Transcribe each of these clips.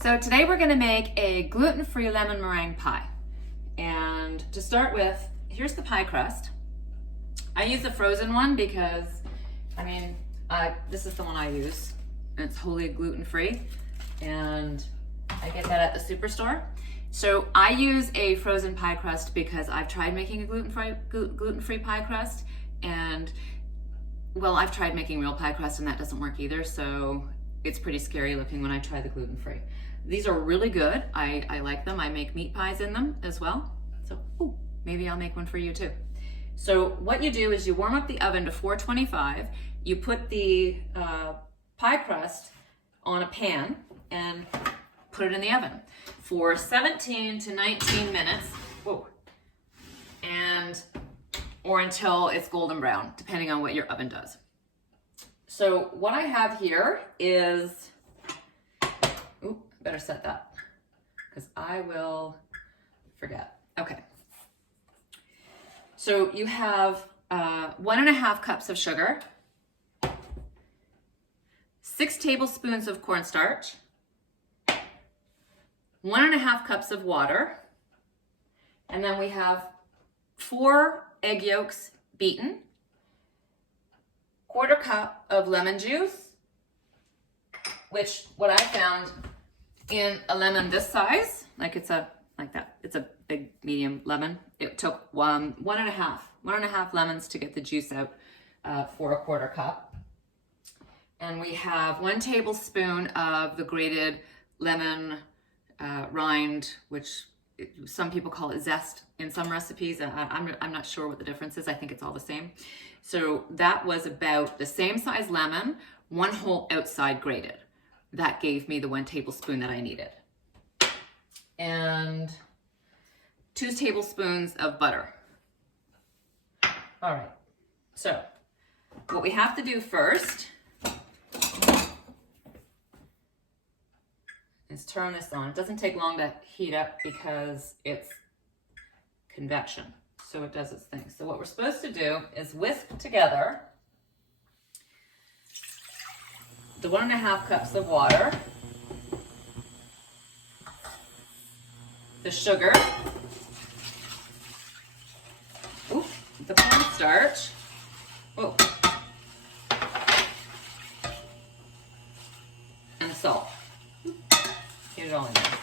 So today we're going to make a gluten-free lemon meringue pie. And to start with, here's the pie crust. I use the frozen one because, this is the one I use. And it's wholly gluten-free. And I get that at the superstore. So I use a frozen pie crust because I've tried making a gluten-free pie crust. And, well, I've tried making real pie crust and that doesn't work either. So it's pretty scary looking when I try the gluten-free. These are really good. I like them. I make meat pies in them as well. So maybe I'll make one for you too. So what you do is you warm up the oven to 425. You put the pie crust on a pan and put it in the oven for 17 to 19 minutes. Or until it's golden brown, depending on what your oven does. So what I have here is, better set that because I will forget. Okay. So you have 1.5 cups of sugar, 6 tablespoons of cornstarch, 1.5 cups of water, and then we have 4 egg yolks beaten, 1/4 cup of lemon juice, which what I found in a lemon this size, it's a big medium lemon. It took one and a half lemons to get the juice out for a 1/4 cup. And we have 1 tablespoon of the grated lemon rind, which some people call it zest in some recipes. I'm not sure what the difference is. I think it's all the same. So that was about the same size lemon, 1 whole outside grated. That gave me the 1 tablespoon that I needed. And 2 tablespoons of butter. All right, so what we have to do first is turn this on. It doesn't take long to heat up because it's convection, so it does its thing. So what we're supposed to do is whisk together the 1.5 cups of water, the sugar, the cornstarch, and the salt. Get it all in there.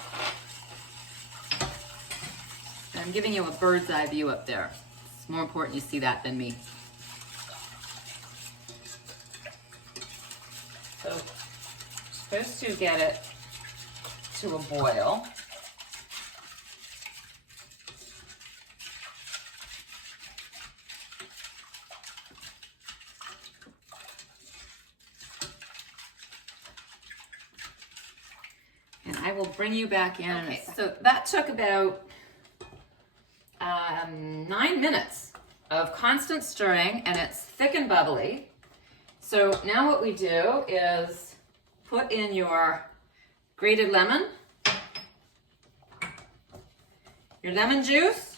And I'm giving you a bird's eye view up there. It's more important you see that than me. So, supposed to get it to a boil. And I will bring you back in. Okay, so that took about 9 minutes of constant stirring, and it's thick and bubbly. So now what we do is put in your grated lemon, your lemon juice,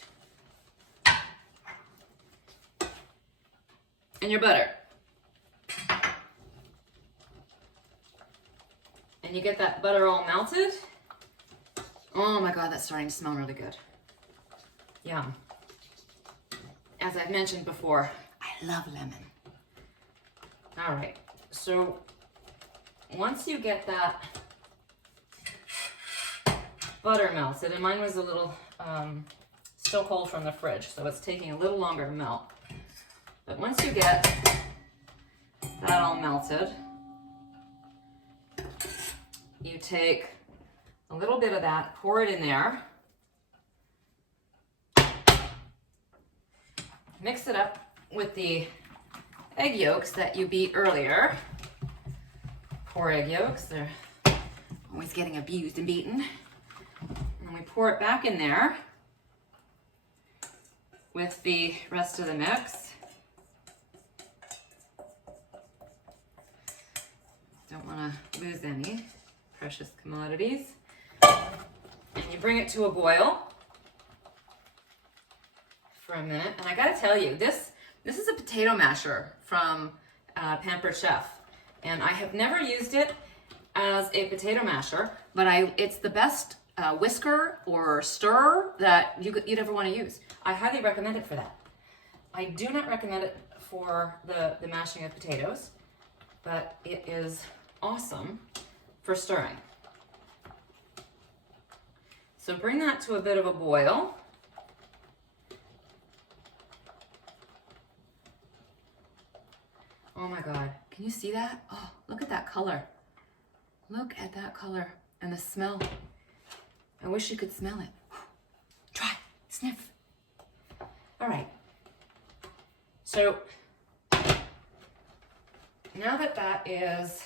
and your butter. And you get that butter all melted. Oh my God, that's starting to smell really good. Yum. As I've mentioned before, I love lemon. All right, so once you get that butter melted, and mine was a little still cold from the fridge, so it's taking a little longer to melt. But once you get that all melted, you take a little bit of that, pour it in there, mix it up with the egg yolks that you beat earlier. 4 egg yolks, they're always getting abused and beaten. And we pour it back in there with the rest of the mix. Don't want to lose any precious commodities. And you bring it to a boil for a minute. And I gotta tell you, this is a potato masher from Pampered Chef. And I have never used it as a potato masher, but it's the best whisker or stirrer that you'd ever want to use. I highly recommend it for that. I do not recommend it for the mashing of potatoes, but it is awesome for stirring. So bring that to a bit of a boil. Oh my God, can you see that? Oh, look at that color. Look at that color and the smell. I wish you could smell it. Try, sniff. All right. So now that that is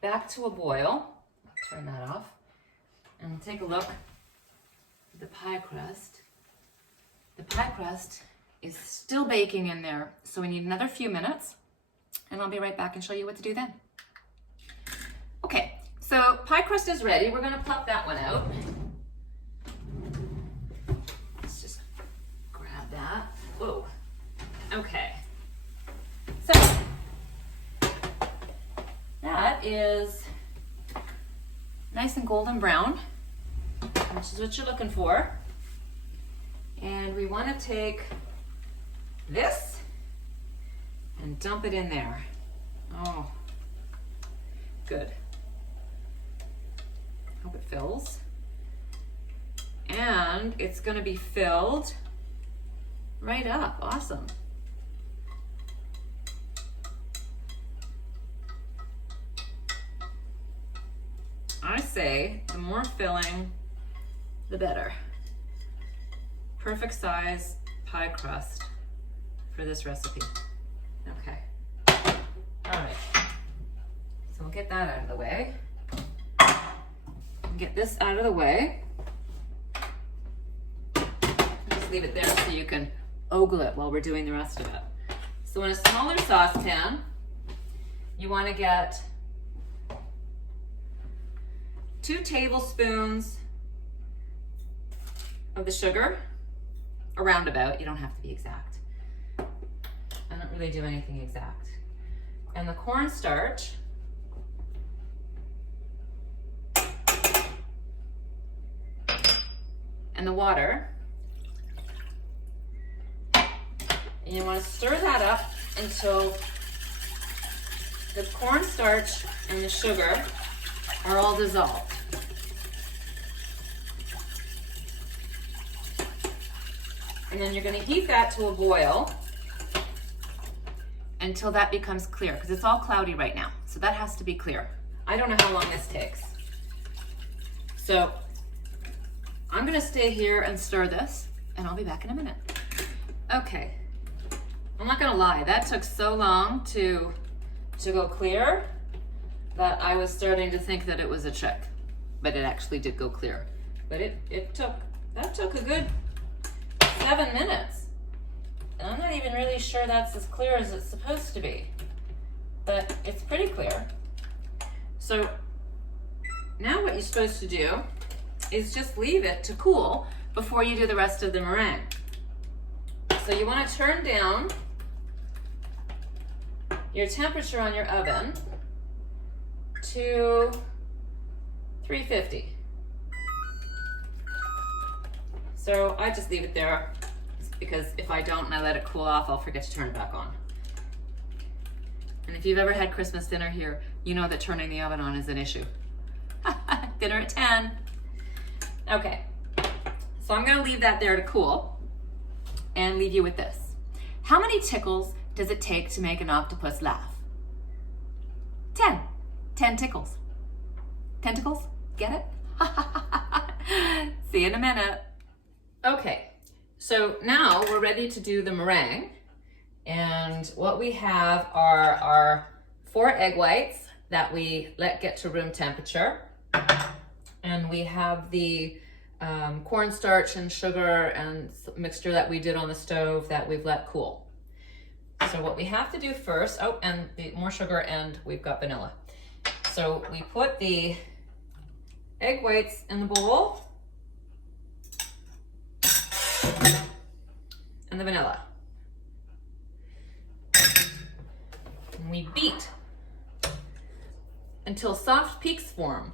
back to a boil, I'll turn that off and take a look at the pie crust. The pie crust is still baking in there, so we need another few minutes, and I'll be right back and show you what to do then. Okay, so pie crust is ready. We're gonna plop that one out. Let's just grab that. Whoa. Okay. So that is nice and golden brown, which is what you're looking for. And we want to take this and dump it in there. Oh, good. Hope it fills. And it's going to be filled right up. Awesome. I say the more filling, the better. Perfect size pie crust for this recipe. Okay. All right. So we'll get that out of the way. Get this out of the way. Just leave it there so you can ogle it while we're doing the rest of it. So in a smaller saucepan, you want to get 2 tablespoons of the sugar, a roundabout, you don't have to be exact. I don't really do anything exact. And the cornstarch, and the water. And you want to stir that up until the cornstarch and the sugar are all dissolved. And then you're going to heat that to a boil until that becomes clear, because it's all cloudy right now. So that has to be clear. I don't know how long this takes. So I'm going to stay here and stir this, and I'll be back in a minute. Okay. I'm not going to lie. That took so long to go clear that I was starting to think that it was a trick, but it actually did go clear. But that took a good 7 minutes. And I'm not even really sure that's as clear as it's supposed to be, but it's pretty clear. So now what you're supposed to do is just leave it to cool before you do the rest of the meringue. So you want to turn down your temperature on your oven to 350. So I just leave it there, because if I don't and I let it cool off, I'll forget to turn it back on. And if you've ever had Christmas dinner here, you know that turning the oven on is an issue. Dinner at 10. Okay, so I'm gonna leave that there to cool and leave you with this. How many tickles does it take to make an octopus laugh? 10. 10 tickles. Tentacles? Get it? See you in a minute. Okay, so now we're ready to do the meringue. And what we have are our 4 egg whites that we let get to room temperature. And we have the cornstarch and sugar and mixture that we did on the stove that we've let cool. So what we have to do first, oh, and more sugar, and we've got vanilla. So we put the egg whites in the bowl and the vanilla. And we beat until soft peaks form.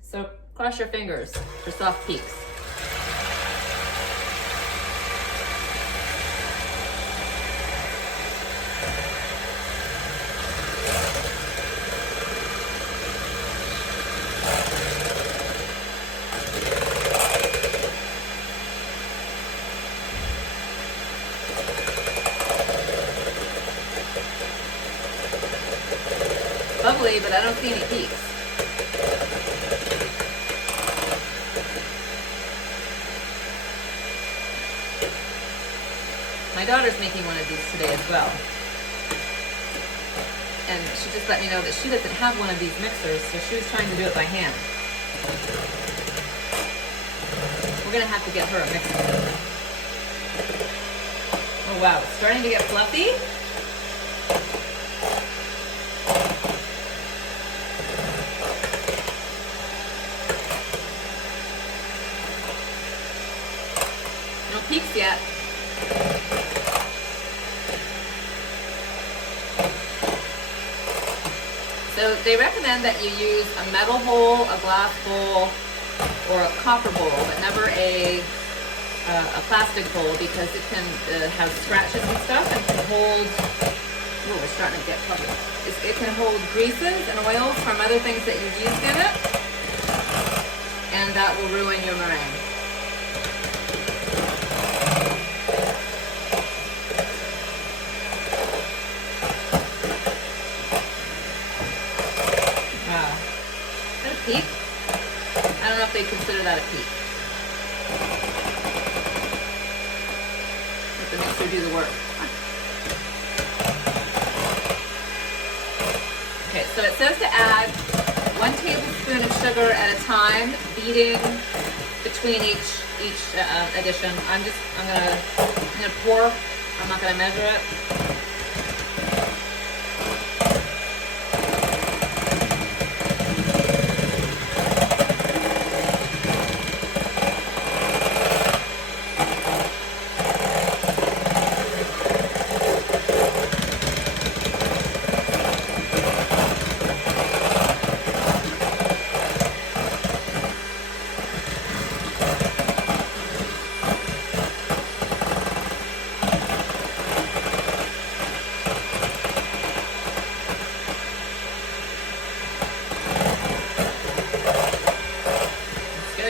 So cross your fingers for soft peaks. Bubbly, but I don't see any peaks. My daughter's making one of these today as well. And she just let me know that she doesn't have one of these mixers, so she was trying to do it by hand. We're gonna have to get her a mixer. Oh wow, it's starting to get fluffy. No peaks yet. So they recommend that you use a metal bowl, a glass bowl, or a copper bowl, but never a plastic bowl because it can have scratches and stuff and can hold, oh, we're starting to get puffy. It can hold greases and oils from other things that you've used in it, and that will ruin your meringue. Peak? I don't know if they consider that a peak. Let the mixer do the work. Okay, so it says to add 1 tablespoon of sugar at a time, beating between each addition. I'm gonna pour. I'm not gonna measure it.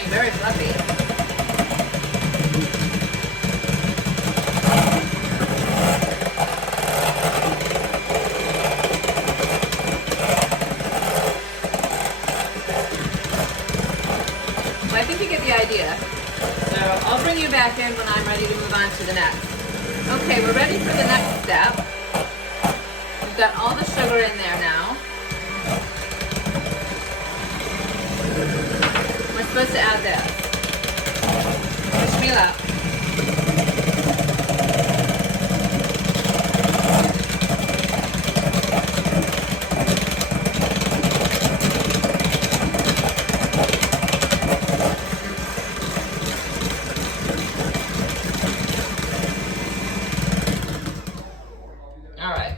Very fluffy. Well, I think you get the idea. So I'll bring you back in when I'm ready to move on to the next. Okay, we're ready for the next step. We've got all the sugar in there now. We're supposed to add this. Wish me luck. All right.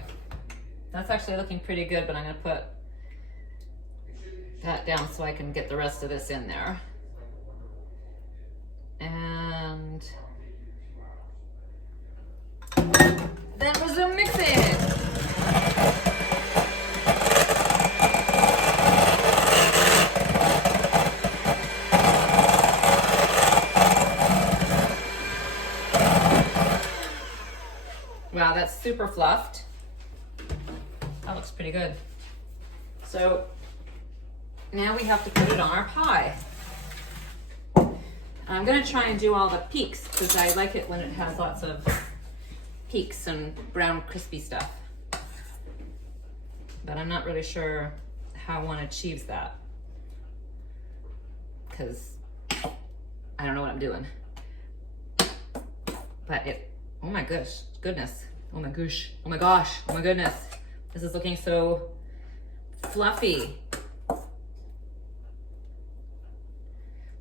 That's actually looking pretty good, but I'm going to put that down so I can get the rest of this in there. And then resume mixing. Wow, that's super fluffed. That looks pretty good. So now we have to put it on our pie. I'm gonna try and do all the peaks because I like it when it has lots of peaks and brown crispy stuff. But I'm not really sure how one achieves that because I don't know what I'm doing. But oh my goodness, oh my gosh, oh my gosh, oh my goodness. This is looking so fluffy.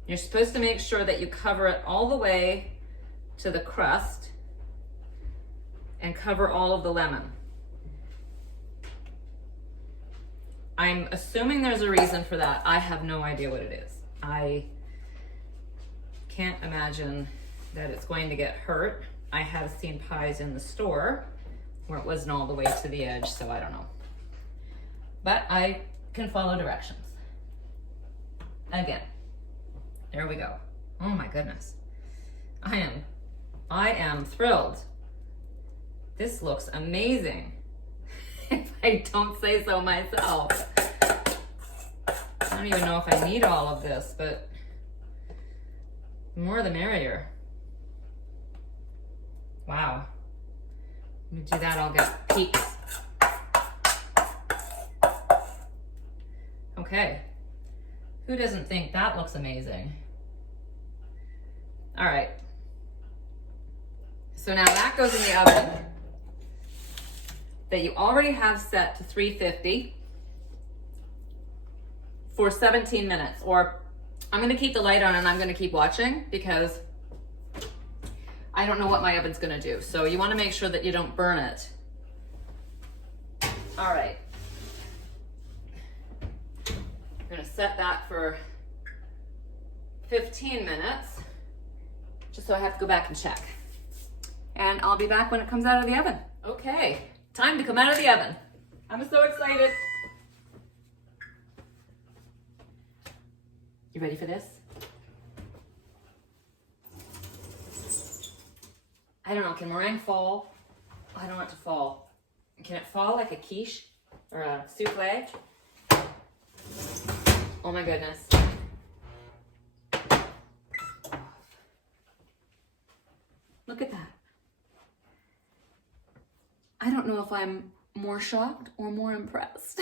You're supposed to make sure that you cover it all the way to the crust and cover all of the lemon. I'm assuming there's a reason for that. I have no idea what it is. I can't imagine that it's going to get hurt. I have seen pies in the store where it wasn't all the way to the edge, so I don't know. But I can follow directions. Again, there we go. Oh my goodness. I am thrilled. This looks amazing. If I don't say so myself. I don't even know if I need all of this, but the more the merrier. Wow. Let me do that, I'll get peaks. Okay. Who doesn't think that looks amazing? All right. So now that goes in the oven that you already have set to 350 for 17 minutes. Or I'm gonna keep the light on and I'm gonna keep watching because I don't know what my oven's gonna do. So you wanna make sure that you don't burn it. All right. I'm gonna set that for 15 minutes, just so I have to go back and check. And I'll be back when it comes out of the oven. Okay, time to come out of the oven. I'm so excited. You ready for this? I don't know, can meringue fall? I don't want it to fall. Can it fall like a quiche or a souffle? Oh my goodness. Look at that. I don't know if I'm more shocked or more impressed,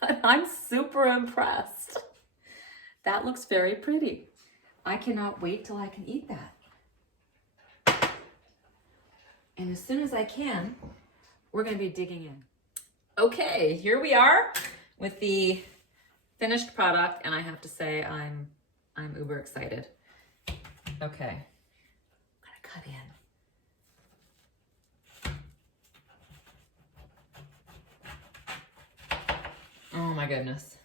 but I'm super impressed. That looks very pretty. I cannot wait till I can eat that. And as soon as I can, we're gonna be digging in. Okay, here we are with the finished product, and I have to say I'm uber excited. Okay, I'm gonna cut in. Oh my goodness.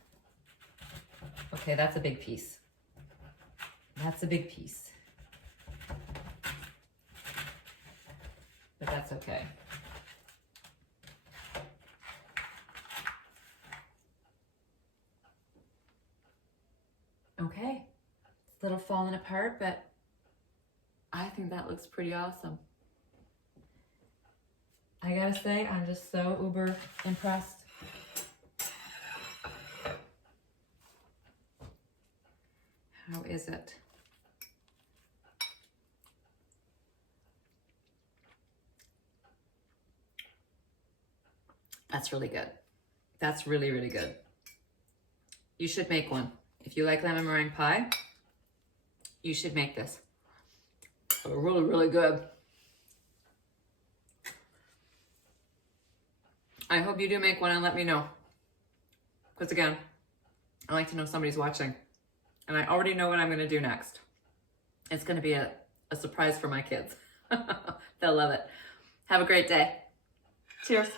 Okay, that's a big piece. That's a big piece. But that's okay. Okay, it's a little falling apart, but I think that looks pretty awesome. I gotta say, I'm just so uber impressed. How is it? That's really good. That's really, really good. You should make one. If you like lemon meringue pie, you should make this. They're really, really good. I hope you do make one and let me know. Because again, I like to know somebody's watching. And I already know what I'm gonna do next. It's gonna be a surprise for my kids. They'll love it. Have a great day. Cheers.